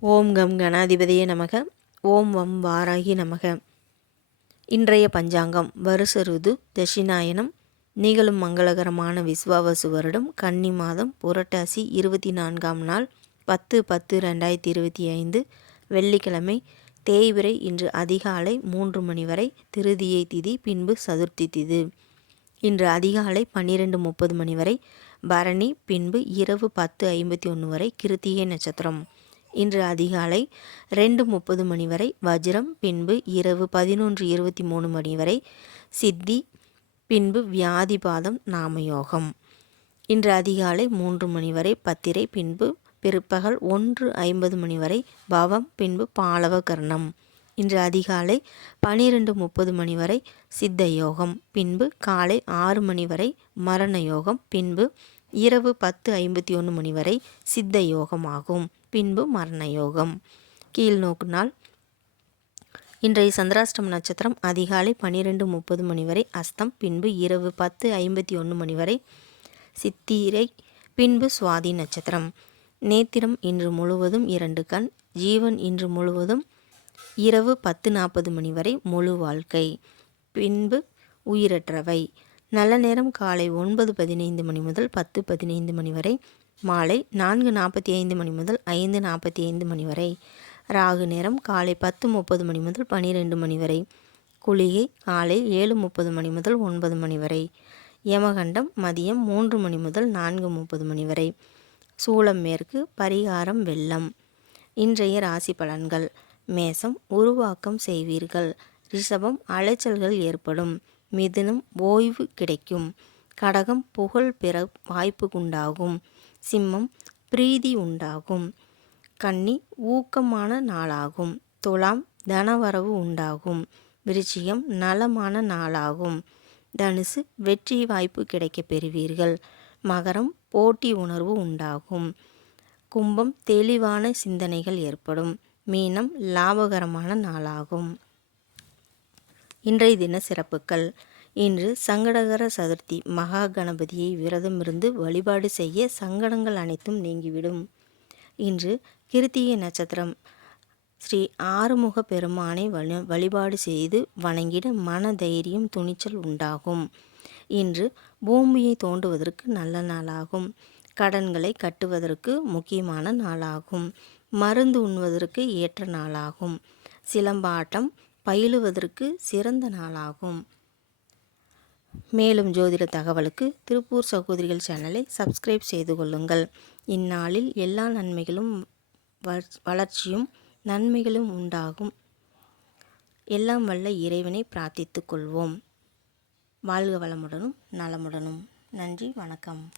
ஓம் come கணாதிபதியே நமக. ஓம் வம் வாராகி நமக. இன்றைய பஞ்சாங்கம் வருஷ ருது தட்சிணாயனம். நிகழும் மங்களகரமான விஸ்வாவசு வருடம் கன்னி மாதம் புரட்டாசி இருபத்தி நான்காம் நாள் பத்து பத்து ரெண்டாயிரத்தி இருபத்தி ஐந்து. வெள்ளிக்கிழமை தேய்விரை இன்று அதிகாலை மூன்று மணி வரை திருதியை திதி பின்பு சதுர்த்தி திதி. இன்று அதிகாலை பன்னிரெண்டு முப்பது மணி வரை பரணி பின்பு இரவு பத்து ஐம்பத்தி ஒன்று வரை கிருத்திகை நட்சத்திரம். இன்று அதிகாலை ரெண்டு முப்பது மணி வரை வஜ்ரம் பின்பு இரவு பதினொன்று இருபத்தி மூணு மணி வரை சித்தி பின்பு வியாதிபாதம் நாமயோகம். இன்று அதிகாலை மூன்று மணி வரை பத்திரை பின்பு பிற்பகல் ஒன்று ஐம்பது மணி வரை பவம் பின்பு பாலவ கர்ணம் இன்று அதிகாலை பனிரெண்டு முப்பது மணி வரை சித்த யோகம் பின்பு காலை ஆறு மணி வரை மரண யோகம் பின்பு இரவு பத்து ஐம்பத்தி ஒன்று மணி வரை சித்த யோகம் ஆகும் பின்பு மரண யோகம் கீழ் நோக்குனால் இன்றைய சந்திராஷ்டம நட்சத்திரம் அதிகாலை பன்னிரெண்டு முப்பது மணி வரை அஸ்தம் பின்பு இரவு பத்து ஐம்பத்தி ஒன்று மணி வரை சித்திரை பின்பு சுவாதி நட்சத்திரம். நேத்திரம் இன்று முழுவதும் இரண்டு கண் ஜீவன் இன்று முழுவதும் இரவு பத்து நாற்பது மணி வரை முழு வாழ்க்கை. பின்பு உயிரற்றவை. நல்ல நேரம் காலை ஒன்பது பதினைந்து மணி முதல் பத்து பதினைந்து மணி வரை மாலை நான்கு நாற்பத்தி ஐந்து மணி முதல் ஐந்து நாற்பத்தி ஐந்து மணி வரை. ராகு நேரம் காலை பத்து முப்பது மணி முதல் பனிரெண்டு மணி வரை. குளிகை காலை ஏழு முப்பது மணி முதல் ஒன்பது மணி வரை. யமகண்டம் மதியம் மூன்று மணி முதல் நான்கு முப்பது மணி வரை. சூளம் மேற்கு பரிகாரம் வெள்ளம். இன்றைய ராசி பலன்கள். மேசம் உருவாக்கம் செய்வீர்கள். ரிஷபம் அலைச்சல்கள் ஏற்படும். மிதுனம் ஓய்வு கிடைக்கும். கடகம் புகழ் பெற வாய்ப்பு உண்டாகும் சிம்மம் பிரீதி உண்டாகும். கன்னி ஊக்கமான நாளாகும். துலாம் தனவரவு உண்டாகும். விருச்சிகம் நலமான நாளாகும். தனுசு வெற்றி வாய்ப்பு கிடைக்கப் பெறுவீர்கள். மகரம் போட்டி உணர்வு உண்டாகும். கும்பம் தெளிவான சிந்தனைகள் ஏற்படும். மீனம் லாபகரமான நாளாகும். இன்றைய தின சிறப்புகள். இன்று சங்கடகர சதுர்த்தி. மகா கணபதியை விரதமிருந்து வழிபாடு செய்ய சங்கடங்கள் அனைத்தும் நீங்கிவிடும். இன்று கிருத்திகை நட்சத்திரம். ஸ்ரீ ஆறுமுக பெருமானை வழி வழிபாடு செய்து வணங்கிட மன தைரியம் துணிச்சல் உண்டாகும். இன்று பூமியை தோண்டுவதற்கு நல்ல நாளாகும். கடன்களை கட்டுவதற்கு முக்கியமான நாளாகும். மருந்து உண்ணுவதற்கு ஏற்ற நாளாகும். சிலம்பாட்டம் பயிலுவதற்கு சிறந்த நாளாகும். மேலும் ஜோதிட தகவலுக்கு திருப்பூர் சகோதரிகள் சேனலை சப்ஸ்கிரைப் செய்து கொள்ளுங்கள். இந்நாளில் எல்லா நன்மைகளும் வளர்ச்சியும் நன்மைகளும் உண்டாகும். எல்லாம் வல்ல இறைவனை பிரார்த்தித்துக் கொள்வோம். வாழ்க வளமுடனும் நலமுடனும். நன்றி வணக்கம்.